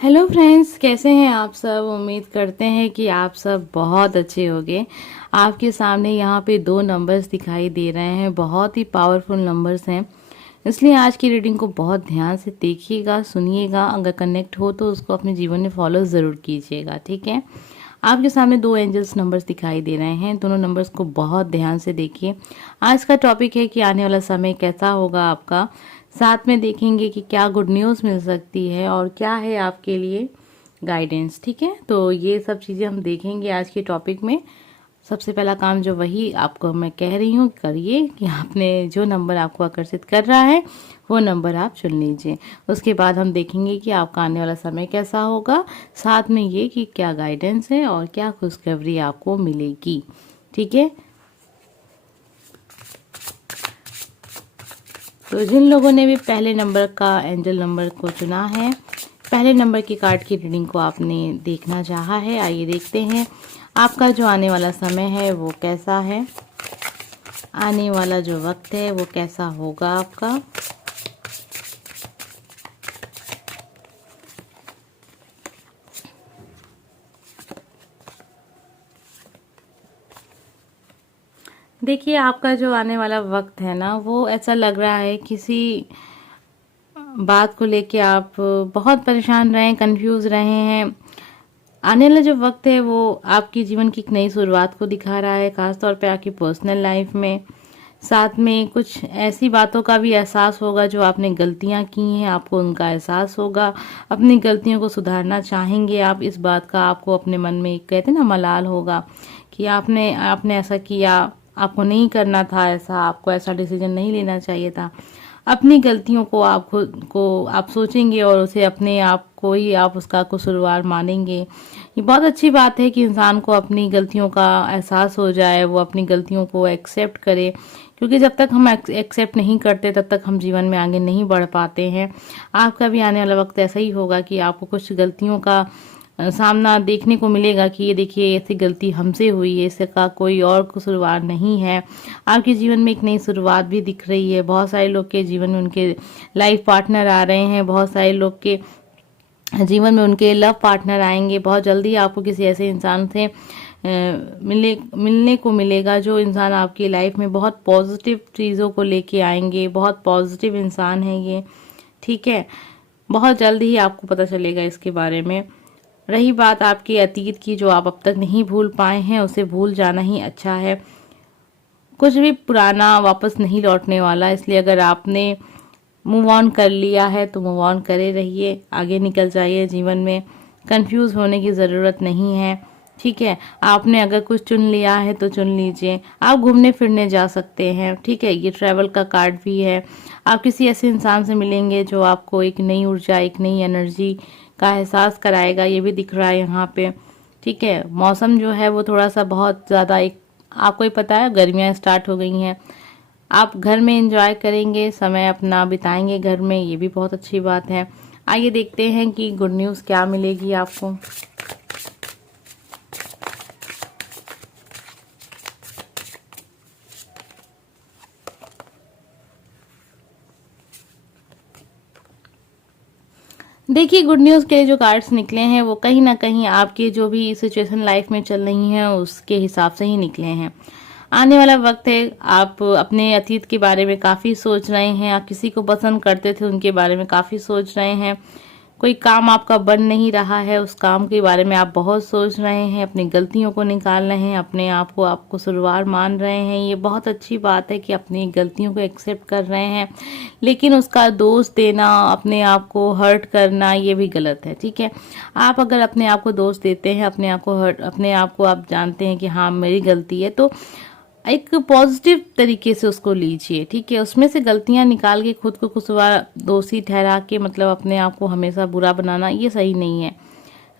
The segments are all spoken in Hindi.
हेलो फ्रेंड्स, कैसे हैं आप सब। उम्मीद करते हैं कि आप सब बहुत अच्छे होंगे। आपके सामने यहाँ पे दो नंबर्स दिखाई दे रहे हैं, बहुत ही पावरफुल नंबर्स हैं। इसलिए आज की रीडिंग को बहुत ध्यान से देखिएगा, सुनिएगा। अगर कनेक्ट हो तो उसको अपने जीवन में फॉलो ज़रूर कीजिएगा, ठीक है। आपके सामने दो एंजल्स नंबर्स दिखाई दे रहे हैं, दोनों नंबर्स को बहुत ध्यान से देखिए। आज का टॉपिक है कि आने वाला समय कैसा होगा आपका। साथ में देखेंगे कि क्या गुड न्यूज़ मिल सकती है और क्या है आपके लिए गाइडेंस, ठीक है। तो ये सब चीज़ें हम देखेंगे आज के टॉपिक में। सबसे पहला काम जो वही आपको मैं कह रही हूँ करिए कि आपने जो नंबर आपको आकर्षित कर रहा है वो नंबर आप चुन लीजिए। उसके बाद हम देखेंगे कि आपका आने वाला समय कैसा होगा, साथ में ये कि क्या गाइडेंस है और क्या खुशखबरी आपको मिलेगी, ठीक है। तो जिन लोगों ने भी पहले नंबर का एंजल नंबर को चुना है, पहले नंबर की कार्ड की रीडिंग को आपने देखना चाहा है, आइए देखते हैं आपका जो आने वाला समय है वो कैसा है, आने वाला जो वक्त है वो कैसा होगा आपका। देखिए, आपका जो आने वाला वक्त है ना, वो ऐसा लग रहा है किसी बात को लेके आप बहुत परेशान रहे, कंफ्यूज रहे हैं। आने वाला जो वक्त है वो आपकी जीवन की एक नई शुरुआत को दिखा रहा है, खासतौर पे आपकी पर्सनल लाइफ में। साथ में कुछ ऐसी बातों का भी एहसास होगा जो आपने गलतियां की हैं, आपको उनका एहसास होगा। अपनी गलतियों को सुधारना चाहेंगे आप। इस बात का आपको अपने मन में एक कहते हैं ना मलाल होगा कि आपने आपने ऐसा किया, आपको नहीं करना था ऐसा, आपको ऐसा डिसीजन नहीं लेना चाहिए था। अपनी गलतियों को आप खुद को आप सोचेंगे और उसे अपने आप को ही आप उसका कसूरवार मानेंगे। ये बहुत अच्छी बात है कि इंसान को अपनी गलतियों का एहसास हो जाए, वो अपनी गलतियों को एक्सेप्ट करे, क्योंकि जब तक हम एक्सेप्ट नहीं करते तब तक हम जीवन में आगे नहीं बढ़ पाते हैं। आपका भी आने वाला वक्त ऐसा ही होगा कि आपको कुछ गलतियों का सामना देखने को मिलेगा कि ये देखिए ऐसी गलती हमसे हुई है, इसका कोई और कसूरवार नहीं है। आपके जीवन में एक नई शुरुआत भी दिख रही है। बहुत सारे लोग के जीवन में उनके लाइफ पार्टनर आ रहे हैं, बहुत सारे लोग के जीवन में उनके लव पार्टनर आएंगे। बहुत जल्दी आपको किसी ऐसे इंसान से मिलने को मिलेगा जो इंसान आपकी लाइफ में बहुत पॉजिटिव चीज़ों को लेके आएंगे। बहुत पॉजिटिव इंसान है ये, ठीक है। बहुत जल्द ही आपको पता चलेगा इसके बारे में। रही बात आपके अतीत की जो आप अब तक नहीं भूल पाए हैं, उसे भूल जाना ही अच्छा है। कुछ भी पुराना वापस नहीं लौटने वाला, इसलिए अगर आपने मूव ऑन कर लिया है तो मूव ऑन करे रहिए, आगे निकल जाइए जीवन में। कंफ्यूज होने की ज़रूरत नहीं है, ठीक है। आपने अगर कुछ चुन लिया है तो चुन लीजिए। आप घूमने फिरने जा सकते हैं, ठीक है। ये ट्रैवल का कार्ड भी है। आप किसी ऐसे इंसान से मिलेंगे जो आपको एक नई ऊर्जा, एक नई एनर्जी का एहसास कराएगा, ये भी दिख रहा है यहाँ पे, ठीक है। मौसम जो है वो थोड़ा सा बहुत ज़्यादा एक आपको ही पता है, गर्मियाँ स्टार्ट हो गई हैं। आप घर में एंजॉय करेंगे, समय अपना बिताएंगे घर में, ये भी बहुत अच्छी बात है। आइए देखते हैं कि गुड न्यूज़ क्या मिलेगी आपको। देखिए, गुड न्यूज़ के लिए जो कार्ड्स निकले हैं वो कहीं ना कहीं आपके जो भी सिचुएशन लाइफ में चल रही हैं उसके हिसाब से ही निकले हैं। आने वाला वक्त है, आप अपने अतीत के बारे में काफ़ी सोच रहे हैं, आप किसी को पसंद करते थे उनके बारे में काफ़ी सोच रहे हैं। कोई काम आपका बन नहीं रहा है, उस काम के बारे में आप बहुत सोच रहे हैं, अपनी गलतियों को निकाल रहे हैं, अपने आप को आप कसूरवार मान रहे हैं। ये बहुत अच्छी बात है कि अपनी गलतियों को एक्सेप्ट कर रहे हैं, लेकिन उसका दोष देना, अपने आप को हर्ट करना, ये भी गलत है, ठीक है। आप अगर अपने आप को दोष देते हैं, अपने आप को हर्ट, अपने आप को आप जानते हैं कि हाँ मेरी गलती है, तो एक पॉजिटिव तरीके से उसको लीजिए, ठीक है। उसमें से गलतियां निकाल के खुद को कसूरवार दोषी ठहरा के मतलब अपने आप को हमेशा बुरा बनाना, ये सही नहीं है।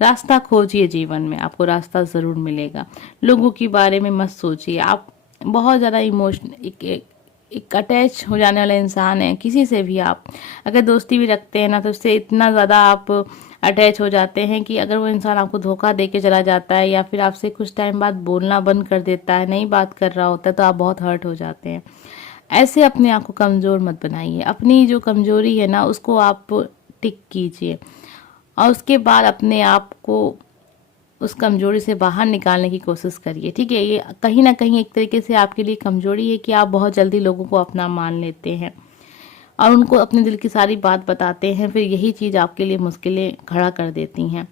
रास्ता खोजिए, जीवन में आपको रास्ता ज़रूर मिलेगा। लोगों के बारे में मत सोचिए। आप बहुत ज़्यादा इमोशन एक अटैच हो जाने वाला इंसान है किसी से भी। आप अगर दोस्ती भी रखते हैं ना तो उससे इतना ज़्यादा आप अटैच हो जाते हैं कि अगर वो इंसान आपको धोखा दे के चला जाता है या फिर आपसे कुछ टाइम बाद बोलना बंद कर देता है, नहीं बात कर रहा होता है, तो आप बहुत हर्ट हो जाते हैं। ऐसे अपने आप को कमज़ोर मत बनाइए। अपनी जो कमज़ोरी है ना उसको आप टिक कीजिए। और उसके बाद अपने आप को उस कमजोरी से बाहर निकालने की कोशिश करिए। ठीक है, ये कहीं ना कहीं एक तरीके से आपके लिए कमजोरी है कि आप बहुत जल्दी लोगों को अपना मान लेते हैं और उनको अपने दिल की सारी बात बताते हैं, फिर यही चीज़ आपके लिए मुश्किलें खड़ा कर देती हैं।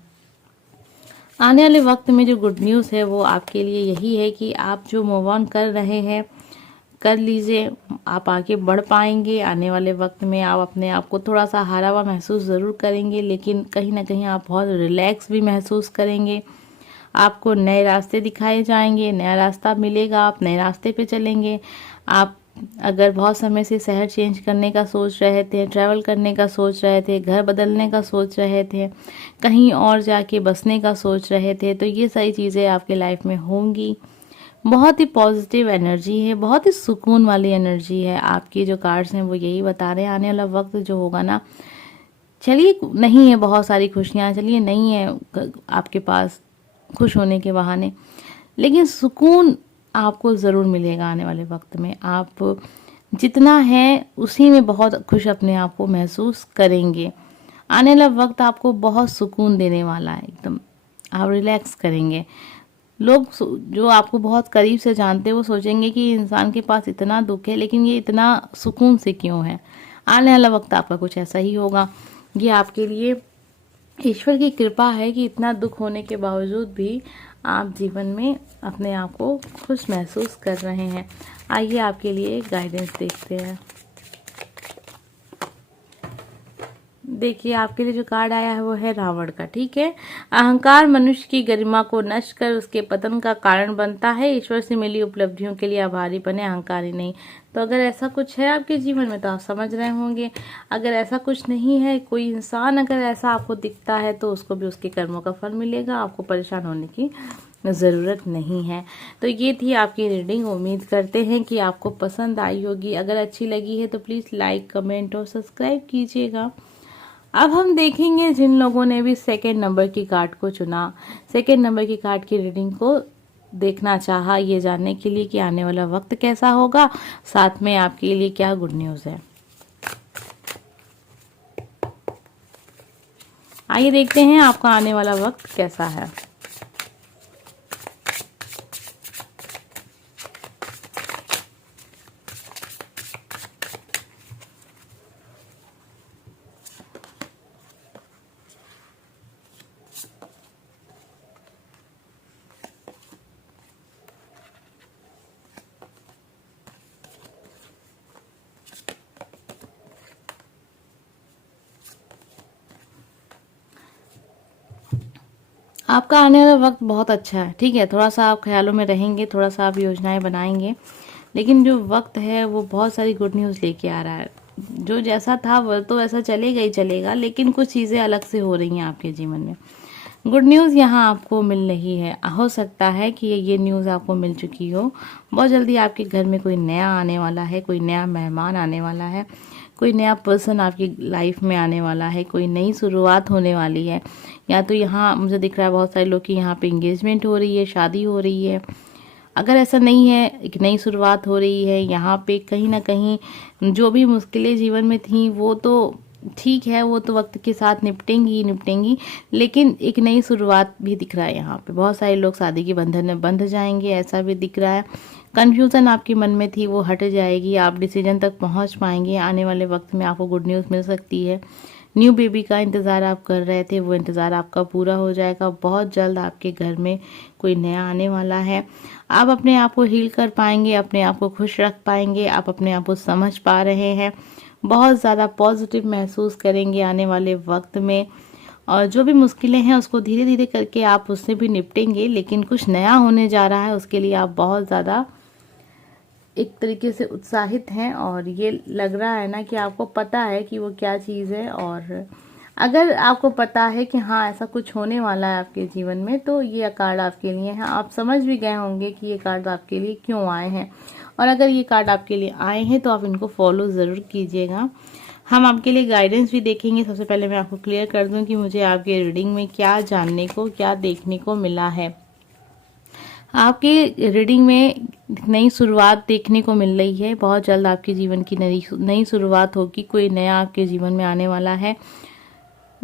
आने वाले वक्त में जो गुड न्यूज़ है वो आपके लिए यही है कि आप जो मूव ऑन कर रहे हैं कर लीजिए, आप आगे बढ़ पाएंगे। आने वाले वक्त में आप अपने आप को थोड़ा सा हारा हुआ महसूस ज़रूर करेंगे, लेकिन कहीं ना कहीं आप बहुत रिलैक्स भी महसूस करेंगे। आपको नए रास्ते दिखाए जाएंगे, नया रास्ता मिलेगा, आप नए रास्ते पे चलेंगे। आप अगर बहुत समय से शहर चेंज करने का सोच रहे थे, ट्रैवल करने का सोच रहे थे, घर बदलने का सोच रहे थे, कहीं और जाके बसने का सोच रहे थे, तो ये सारी चीज़ें आपके लाइफ में होंगी। बहुत ही पॉजिटिव एनर्जी है, बहुत ही सुकून वाली एनर्जी है। आपकी जो कार्ड्स हैं वो यही बता रहे हैं आने वाला वक्त जो होगा ना, चलिए नहीं है बहुत सारी खुशियाँ, चलिए नहीं है आपके पास खुश होने के बहाने, लेकिन सुकून आपको ज़रूर मिलेगा आने वाले वक्त में। आप जितना है उसी में बहुत खुश अपने आप को महसूस करेंगे। आने वाला वक्त आपको बहुत सुकून देने वाला है, एकदम आप रिलैक्स करेंगे। लोग जो आपको बहुत करीब से जानते हैं वो सोचेंगे कि इंसान के पास इतना दुख है लेकिन ये इतना सुकून से क्यों है। आने वाला वक्त आपका कुछ ऐसा ही होगा। ये आपके लिए ईश्वर की कृपा है कि इतना दुख होने के बावजूद भी आप जीवन में अपने आप को खुश महसूस कर रहे हैं। आइए आपके लिए गाइडेंस देखते हैं। देखिए आपके लिए जो कार्ड आया है वो है रावण का। ठीक है, अहंकार मनुष्य की गरिमा को नष्ट कर उसके पतन का कारण बनता है। ईश्वर से मिली उपलब्धियों के लिए आभारी बने, अहंकारी नहीं। तो अगर ऐसा कुछ है आपके जीवन में तो आप समझ रहे होंगे। अगर ऐसा कुछ नहीं है, कोई इंसान अगर ऐसा आपको दिखता है तो उसको भी उसके कर्मों का फल मिलेगा, आपको परेशान होने की ज़रूरत नहीं है। तो ये थी आपकी रीडिंग। उम्मीद करते हैं कि आपको पसंद आई होगी। अगर अच्छी लगी है तो प्लीज़ लाइक, कमेंट और सब्सक्राइब कीजिएगा। अब हम देखेंगे जिन लोगों ने भी सेकेंड नंबर की कार्ड को चुना, सेकेंड नंबर की कार्ड की रीडिंग को देखना चाहा, ये जानने के लिए कि आने वाला वक्त कैसा होगा, साथ में आपके लिए क्या गुड न्यूज़ है। आइए देखते हैं आपका आने वाला वक्त कैसा है। आपका आने वाला वक्त बहुत अच्छा है। ठीक है, थोड़ा सा आप ख्यालों में रहेंगे, थोड़ा सा आप योजनाएं बनाएंगे, लेकिन जो वक्त है वो बहुत सारी गुड न्यूज़ लेके आ रहा है। जो जैसा था वो तो वैसा चलेगा ही चलेगा, लेकिन कुछ चीज़ें अलग से हो रही हैं आपके जीवन में। गुड न्यूज़ यहाँ आपको मिल रही है। हो सकता है कि ये न्यूज़ आपको मिल चुकी हो। बहुत जल्दी आपके घर में कोई नया आने वाला है, कोई नया मेहमान आने वाला है, कोई नया पर्सन आपकी लाइफ में आने वाला है, कोई नई शुरुआत होने वाली है। या तो यहाँ मुझे दिख रहा है बहुत सारे लोग की यहाँ पे इंगेजमेंट हो रही है, शादी हो रही है। अगर ऐसा नहीं है, एक नई शुरुआत हो रही है यहाँ पे। कहीं ना कहीं जो भी मुश्किलें जीवन में थी वो तो ठीक है, वो तो वक्त के साथ निपटेंगी, लेकिन एक नई शुरुआत भी दिख रहा है यहाँ पे। बहुत सारे लोग शादी के बंधन में बंध जाएंगे, ऐसा भी दिख रहा है। कन्फ्यूज़न आपके मन में थी वो हट जाएगी, आप डिसीजन तक पहुँच पाएंगे। आने वाले वक्त में आपको गुड न्यूज़ मिल सकती है। न्यू बेबी का इंतज़ार आप कर रहे थे, वो इंतज़ार आपका पूरा हो जाएगा। बहुत जल्द आपके घर में कोई नया आने वाला है। आप अपने आप को हील कर पाएंगे, अपने आप को खुश रख पाएंगे, आप अपने आप को समझ पा रहे हैं, बहुत ज़्यादा पॉजिटिव महसूस करेंगे आने वाले वक्त में। और जो भी मुश्किलें हैं उसको धीरे धीरे करके आप उससे भी निपटेंगे, लेकिन कुछ नया होने जा रहा है उसके लिए आप बहुत ज़्यादा एक तरीके से उत्साहित हैं। और ये लग रहा है ना कि आपको पता है कि वो क्या चीज़ है। और अगर आपको पता है कि हाँ ऐसा कुछ होने वाला है आपके जीवन में, तो ये कार्ड आपके लिए है। आप समझ भी गए होंगे कि ये कार्ड आपके लिए क्यों आए हैं। और अगर ये कार्ड आपके लिए आए हैं तो आप इनको फॉलो ज़रूर कीजिएगा। हम आपके लिए गाइडेंस भी देखेंगे। सबसे पहले मैं आपको क्लियर कर दूं कि मुझे आपके रीडिंग में क्या जानने को, क्या देखने को मिला है। आपकी रीडिंग में नई शुरुआत देखने को मिल रही है। बहुत जल्द आपके जीवन की नई शुरुआत होगी, कोई नया आपके जीवन में आने वाला है।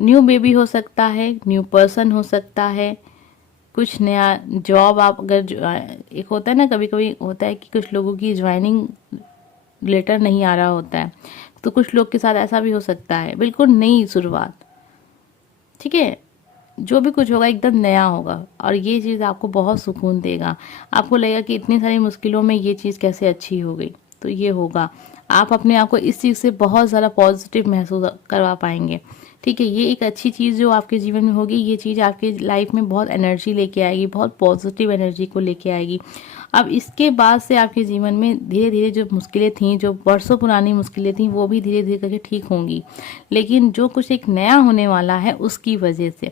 न्यू बेबी हो सकता है, न्यू पर्सन हो सकता है, कुछ नया जॉब आप अगर एक होता है ना, कभी कभी होता है कि कुछ लोगों की ज्वाइनिंग लेटर नहीं आ रहा होता है, तो कुछ लोग के साथ ऐसा भी हो सकता है। बिल्कुल नई शुरुआत, ठीक है। जो भी कुछ होगा एकदम नया होगा और ये चीज़ आपको बहुत सुकून देगा। आपको लगेगा कि इतनी सारी मुश्किलों में ये चीज़ कैसे अच्छी हो गई, तो ये होगा। आप अपने आप को इस चीज़ से बहुत ज़्यादा पॉजिटिव महसूस करवा पाएंगे, ठीक है। ये एक अच्छी चीज़ जो आपके जीवन में होगी, ये चीज़ आपके लाइफ में बहुत एनर्जी लेके आएगी, बहुत पॉजिटिव एनर्जी को लेके आएगी। अब इसके बाद से आपके जीवन में धीरे धीरे जो मुश्किलें थीं, जो वर्षों पुरानी मुश्किलें थीं, वो भी धीरे धीरे करके ठीक होंगी। लेकिन जो कुछ एक नया होने वाला है उसकी वजह से,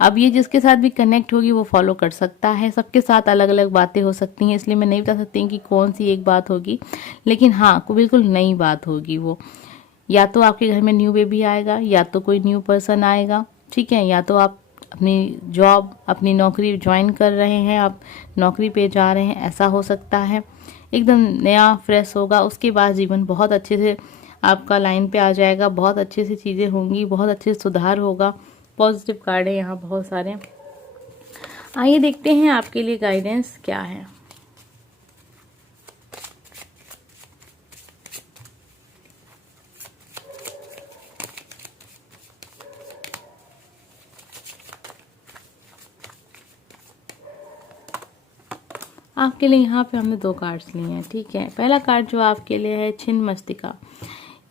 अब ये जिसके साथ भी कनेक्ट होगी वो फॉलो कर सकता है। सबके साथ अलग अलग बातें हो सकती हैं, इसलिए मैं नहीं बता सकती कि कौन सी एक बात होगी, लेकिन हाँ बिल्कुल नई बात होगी वो। या तो आपके घर में न्यू बेबी आएगा, या तो कोई न्यू पर्सन आएगा, ठीक है। या तो आप अपनी जॉब, अपनी नौकरी ज्वाइन कर रहे हैं, आप नौकरी पे जा रहे हैं, ऐसा हो सकता है। एकदम नया फ्रेश होगा, उसके बाद जीवन बहुत अच्छे से आपका लाइन पे आ जाएगा, बहुत अच्छे से चीज़ें होंगी, बहुत अच्छे से सुधार होगा। पॉजिटिव कार्ड है यहाँ बहुत सारे। आइए देखते हैं आपके लिए गाइडेंस क्या है। आपके लिए यहाँ पे हमने 2 कार्ड्स लिए हैं, ठीक है। पहला कार्ड जो आपके लिए है छिन्नमस्तिका।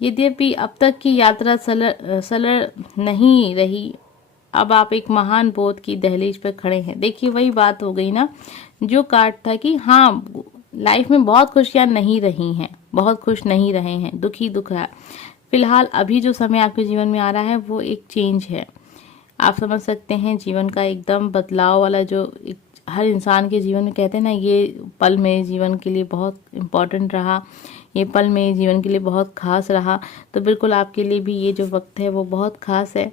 यद्यपि अब तक की यात्रा सरल नहीं रही, अब आप एक महान बोध की दहलीज पर खड़े हैं। देखिए वही बात हो गई ना, जो कार्ड था कि हाँ लाइफ में बहुत खुशियां नहीं रही हैं, बहुत खुश नहीं रहे हैं, दुख ही दुख है। फिलहाल अभी जो समय आपके जीवन में आ रहा है वो एक चेंज है। आप समझ सकते हैं जीवन का एकदम बदलाव वाला जो हर इंसान के जीवन में कहते हैं ना, ये पल मेरे जीवन के लिए बहुत इम्पोर्टेंट रहा, ये पल मेरे जीवन के लिए बहुत खास रहा। तो बिल्कुल आपके लिए भी ये जो वक्त है वो बहुत खास है,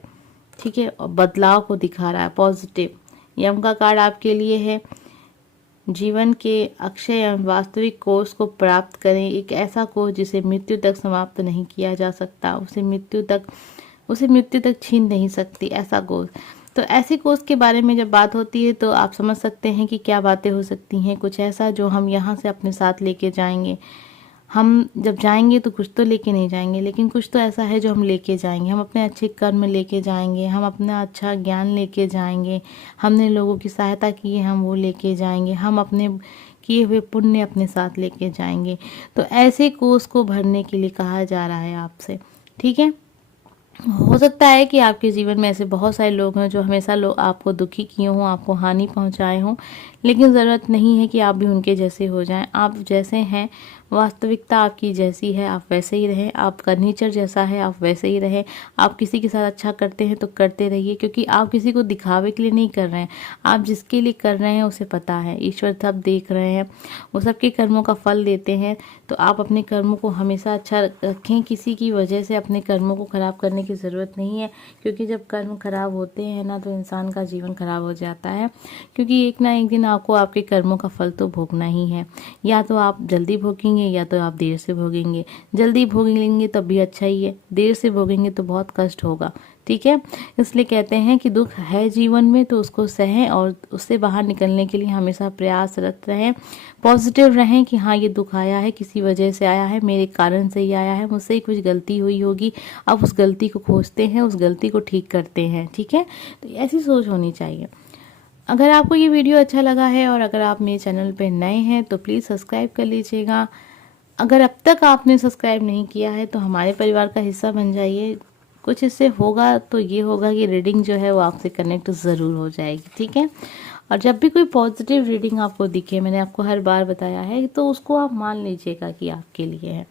ठीक है। और बदलाव को दिखा रहा है, पॉजिटिव। यम का कार्ड आपके लिए है, जीवन के अक्षय एवं वास्तविक कोष को प्राप्त करें। एक ऐसा कोष जिसे मृत्यु तक समाप्त नहीं किया जा सकता, उसे मृत्यु तक छीन नहीं सकती, ऐसा कोष। तो ऐसे कोर्स के बारे में जब बात होती है तो आप समझ सकते हैं कि क्या बातें हो सकती हैं। कुछ ऐसा जो हम यहाँ से अपने साथ लेके जाएंगे। हम जब जाएंगे तो कुछ तो लेके नहीं जाएंगे, लेकिन कुछ तो ऐसा है जो हम लेके जाएंगे। हम अपने अच्छे कर्म लेके जाएंगे, हम अपना अच्छा ज्ञान लेके जाएंगे, हमने लोगों की सहायता की है हम वो लेके जाएंगे, हम अपने किए हुए पुण्य अपने साथ लेके जाएंगे। तो ऐसे कोर्स को भरने के लिए कहा जा रहा है आपसे, ठीक है। हो सकता है कि आपके जीवन में ऐसे बहुत सारे लोग हैं जो हमेशा आपको दुखी किए हों, आपको हानि पहुंचाए हों, लेकिन ज़रूरत नहीं है कि आप भी उनके जैसे हो जाएं। आप जैसे हैं, वास्तविकता आपकी जैसी है आप वैसे ही रहें, आपका नेचर जैसा है आप वैसे ही रहें। आप किसी के साथ अच्छा करते हैं तो करते रहिए, क्योंकि आप किसी को दिखावे के लिए नहीं कर रहे हैं, आप जिसके लिए कर रहे हैं उसे पता है, ईश्वर सब देख रहे हैं, वो सबके कर्मों का फल देते हैं। तो आप अपने कर्मों को हमेशा अच्छा रखें, किसी की वजह से अपने कर्मों को खराब करने की ज़रूरत नहीं है, क्योंकि जब कर्म खराब होते हैं ना तो इंसान का जीवन खराब हो जाता है। क्योंकि एक ना एक दिन आपको आपके कर्मों का फल तो भोगना ही है, या तो आप जल्दी भोगेंगे या तो आप देर से भोगेंगे। जल्दी भोग लेंगे तब भी अच्छा ही है, देर से भोगेंगे तो बहुत कष्ट होगा, ठीक है। इसलिए कहते हैं कि दुख है जीवन में तो उसको सहें और उससे बाहर निकलने के लिए हमेशा प्रयासरत रहें, पॉजिटिव रहें कि हाँ ये दुख आया है किसी वजह से आया है, मेरे कारण से ही आया है, मुझसे ही कुछ गलती हुई होगी, अब उस गलती को खोजते हैं, उस गलती को ठीक करते हैं, ठीक है। तो ऐसी सोच होनी चाहिए। अगर आपको ये वीडियो अच्छा लगा है और अगर आप मेरे चैनल पे नए हैं तो प्लीज़ सब्सक्राइब कर लीजिएगा। अगर अब तक आपने सब्सक्राइब नहीं किया है तो हमारे परिवार का हिस्सा बन जाइए। कुछ इससे होगा तो ये होगा कि रीडिंग जो है वो आपसे कनेक्ट ज़रूर हो जाएगी, ठीक है। और जब भी कोई पॉजिटिव रीडिंग आपको दिखे, मैंने आपको हर बार बताया है, तो उसको आप मान लीजिएगा कि आपके लिए है,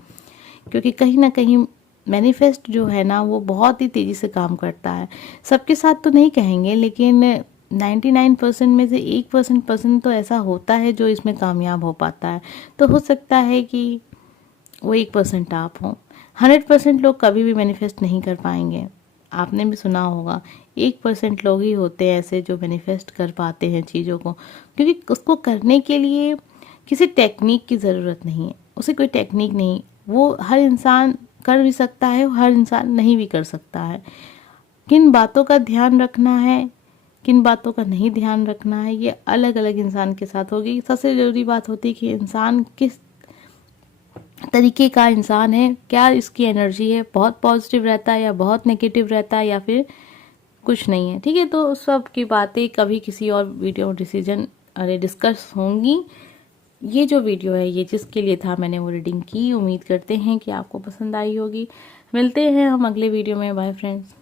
क्योंकि कहीं ना कहीं मैनिफेस्ट जो है ना वो बहुत ही तेज़ी से काम करता है। सबके साथ तो नहीं कहेंगे, लेकिन 99% में से 1% तो ऐसा होता है जो इसमें कामयाब हो पाता है। तो हो सकता है कि वो 1% आप हों। 100% लोग कभी भी मैनिफेस्ट नहीं कर पाएंगे। आपने भी सुना होगा 1% लोग ही होते हैं ऐसे जो मैनिफेस्ट कर पाते हैं चीज़ों को, क्योंकि उसको करने के लिए किसी टेक्निक की ज़रूरत नहीं है, उसे कोई टेक्निक नहीं, वो हर इंसान कर भी सकता है, हर इंसान नहीं भी कर सकता है। किन बातों का ध्यान रखना है, किन बातों का नहीं ध्यान रखना है, ये अलग अलग इंसान के साथ होगी। सबसे ज़रूरी बात होती है कि इंसान किस तरीके का इंसान है, क्या इसकी एनर्जी है, बहुत पॉजिटिव रहता है या बहुत नेगेटिव रहता है या फिर कुछ नहीं है। ठीक है, तो उस सब की बातें कभी किसी और वीडियो डिस्कस होंगी। ये जो वीडियो है ये जिसके लिए था मैंने वो रीडिंग की। उम्मीद करते हैं कि आपको पसंद आई होगी। मिलते हैं हम अगले वीडियो में। Bye friends.